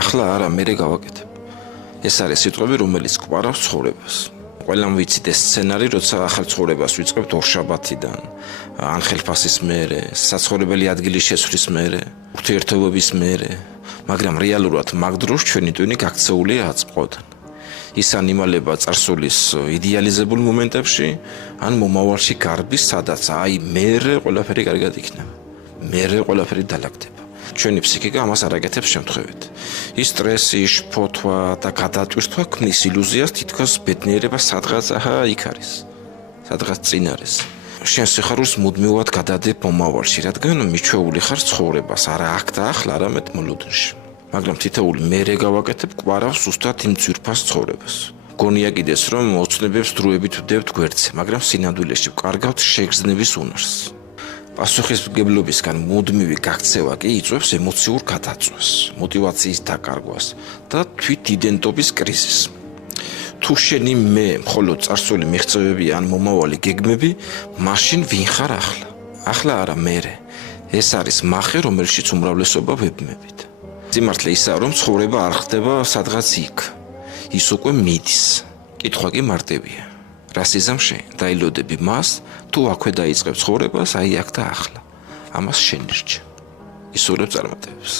ახლა არა, მე გავაკეთებ. ეს არის სიტყვები, რომელიც გვყარავს ცხოვრებას. ყველამ ვიცით ეს სცენარი, როცა ახალ ცხოვრებას ვიწყებთ ორშაბათიდან, ანხელფასის მერე, საცხოვრებელი ადგილის შესვლის მერე, ურთიერთობების მერე, მაგრამ რეალურად მაგ დროს ჩვენი ტვინი გაქცეულია აწმყოდან. ის ანიმალება წარსულის იდეალიზებულ მომენტებში, ან მომავალში გარბის, სადაც აი მერე ყველაფერი კარგად იქნება. მერე ყველაფერი დალაგდება. ჩვენი ფსიქიკა ამას არ აკეთებს შემთხვევით. ის სტრესი, შფოთვა და გადატვირთვა ქმნის ილუზიას, თითქოს ბედნიერება სადღაც იქ არის. სადღაც წინ არის. შენ სიხარულს მუდმივად გადადებ მომავალში, რადგან მიჩვეული ხარ ცხოვრებას, არა აქ და ახლა, არამედ მოლოდინში. მაგრამ თითოეული მერე გავაკეთებ გვარავს ზუსტად იმ ძვირფას ცხოვრებას. გონია კიდეს რომ ოცნებებს დროებით ვდებთ გვერდზე, მაგრამ სინამდვილეში ვკარგავთ შეგრძნების უნარს. პასუხისმგებლობისგან მუდმივი გაქცევა კი იწვევს ემოციურ გადაწვეს, мотиваციის დაკარგვას და თვითიდენტობის კრიზისს. თუ შენი მე მხოლოდ წარსული მიღწევები ან მომავალი გეგმები, მაშინ ვინ ხარ ახლა? ახლა არა მერე. ეს არის მახე, რომელშიც უმრავლესობა ვებმებით. სიმართლე ისაა, რომ ცხოვრება არ ხდება სადღაც იქ. ის უკვე მიდის. კითხვა კი მარტივია. რას იზამში? დაილოდები მას, თუ აქვე დაიწყებ ცხოვრებას, აი აქ და ახლა. ამას შენ ირჩევ. ისურვებ წარმატებებს.